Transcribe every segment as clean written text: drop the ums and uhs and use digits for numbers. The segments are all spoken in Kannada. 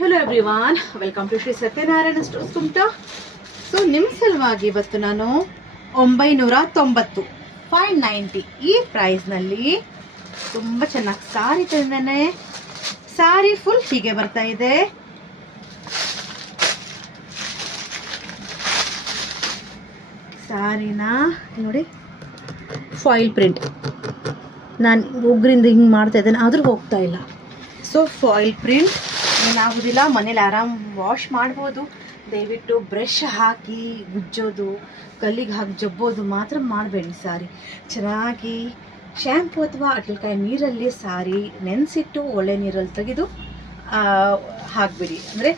Hello everyone, welcome to Shri Satyanarayana stores Kumta. So ನಿಮ್ಮ ಸಲುವಾಗಿ ಇವತ್ತು ನಾನು 990 590 ಈ ಪ್ರೈಸ್ನಲ್ಲಿ ತುಂಬ ಚೆನ್ನಾಗಿ ಸಾರಿ ತಂದೇನೆ. ಸಾರಿ ಫುಲ್ ಹೀಗೆ ಬರ್ತಾ ಇದೆ. ಸಾರಿನ ನೋಡಿ, ಫಾಯಿಲ್ ಪ್ರಿಂಟ್. ನಾನು ಒಗ್ರಿಂದ ಹಿಂಗೆ ಮಾಡ್ತಾ ಇದ್ದೇನೆ, ಆದರೂ ಹೋಗ್ತಾ ಇಲ್ಲ. ಸೊ ಫಾಯಿಲ್ ಪ್ರಿಂಟ್ ಏನಾಗೋದಿಲ್ಲ, ಮನೇಲಿ ಆರಾಮ್ ವಾಶ್ ಮಾಡ್ಬೋದು. ದಯವಿಟ್ಟು ಬ್ರಷ್ ಹಾಕಿ ಗುಜ್ಜೋದು, ಕಲ್ಲಿಗೆ ಹಾಕಿ ಜಬ್ಬೋದು ಮಾತ್ರ ಮಾಡಬೇಡಿ. ಸಾರಿ ಚೆನ್ನಾಗಿ ಶ್ಯಾಂಪು ಅಥವಾ ಅಟ್ಲಕಾಯಿ ನೀರಲ್ಲಿ ಸಾರಿ ನೆನೆಸಿಟ್ಟು ಒಳ್ಳೆ ನೀರಲ್ಲಿ ತೆಗೆದು ಹಾಕಬೇಡಿ. ಅಂದರೆ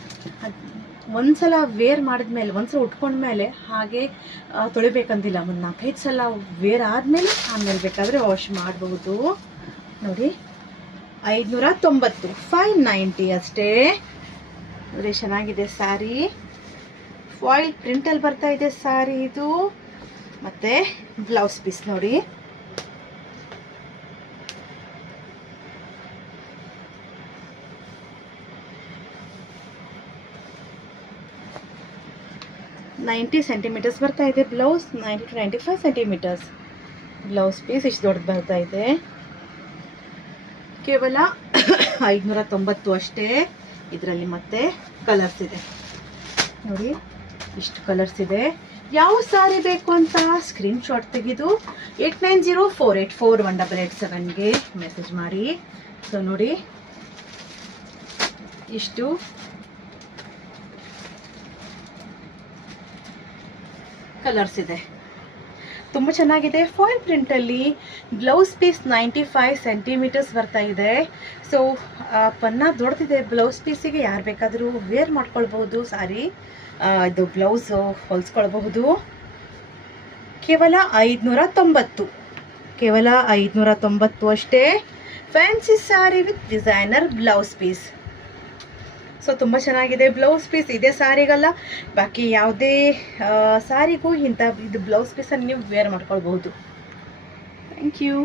ಒಂದ್ಸಲ ವೇರ್ ಮಾಡಿದ್ಮೇಲೆ, ಒಂದ್ಸಲ ಉಟ್ಕೊಂಡ್ಮೇಲೆ ಹಾಗೆ ತೊಳಿಬೇಕಂತಿಲ್ಲ. ಒಂದು 4-5 ಸಲ ವೇರ್ ಆದಮೇಲೆ ಆಮೇಲೆ ಬೇಕಾದರೆ ವಾಶ್ ಮಾಡಬಹುದು. ನೋಡಿ 590 590 ಅಷ್ಟೇ. ಅಂದರೆ ಚೆನ್ನಾಗಿದೆ ಸ್ಯಾರಿ. ಫಾಯಿಲ್ ಪ್ರಿಂಟಲ್ಲಿ ಬರ್ತಾ ಇದೆ ಸ್ಯಾರಿ ಇದು. ಮತ್ತು ಬ್ಲೌಸ್ ಪೀಸ್ ನೋಡಿ, $90 ಸೆಂಟಿಮೀಟರ್ಸ್ ಬರ್ತಾ ಇದೆ blouse. 90 to 95 centimetres blouse piece. ಇಷ್ಟು ದೊಡ್ಡದು ಬರ್ತಾ ಇದೆ. ಕೇವಲ 590 ಅಷ್ಟೇ. ಇದರಲ್ಲಿ ಮತ್ತೆ ಕಲರ್ಸ್ ಇದೆ ನೋಡಿ, ಇಷ್ಟು ಕಲರ್ಸ್ ಇದೆ. ಯಾವ ಸಾರಿ ಬೇಕು ಅಂತ ಸ್ಕ್ರೀನ್ ಶಾಟ್ ತೆಗೆದು 8904841887ಗೆ ಮೆಸೇಜ್ ಮಾಡಿ. ಸೊ ನೋಡಿ, ಇಷ್ಟು ಕಲರ್ಸ್ ಇದೆ, ತುಂಬ ಚೆನ್ನಾಗಿದೆ. ಫಾಯಿಲ್ ಪ್ರಿಂಟಲ್ಲಿ ಬ್ಲೌಸ್ ಪೀಸ್ 95 ಸೆಂಟಿಮೀಟರ್ಸ್ ಬರ್ತಾ ಇದೆ. ಸೊ ಪನ್ನ ದೊಡ್ಡದಿದೆ ಬ್ಲೌಸ್ ಪೀಸಿಗೆ. ಯಾರು ಬೇಕಾದರೂ ವೇರ್ ಮಾಡ್ಕೊಳ್ಬಹುದು. ಸಾರಿ ಇದು ಬ್ಲೌಸು ಹೊಲಿಸ್ಕೊಳ್ಬಹುದು. ಕೇವಲ 590, ಕೇವಲ 590 ಅಷ್ಟೇ. Fancy sari with designer blouse piece. So ತುಂಬ ಚೆನ್ನಾಗಿದೆ ಬ್ಲೌಸ್ ಪೀಸ್. ಇದೇ ಸ್ಯಾರಿಗಲ್ಲ, ಬಾಕಿ ಯಾವುದೇ ಸ್ಯಾರಿಗೂ ಇಂಥ ಇದು ಬ್ಲೌಸ್ ಪೀಸನ್ನು ನೀವು ವೇರ್ ಮಾಡ್ಕೊಳ್ಬಹುದು. Thank you.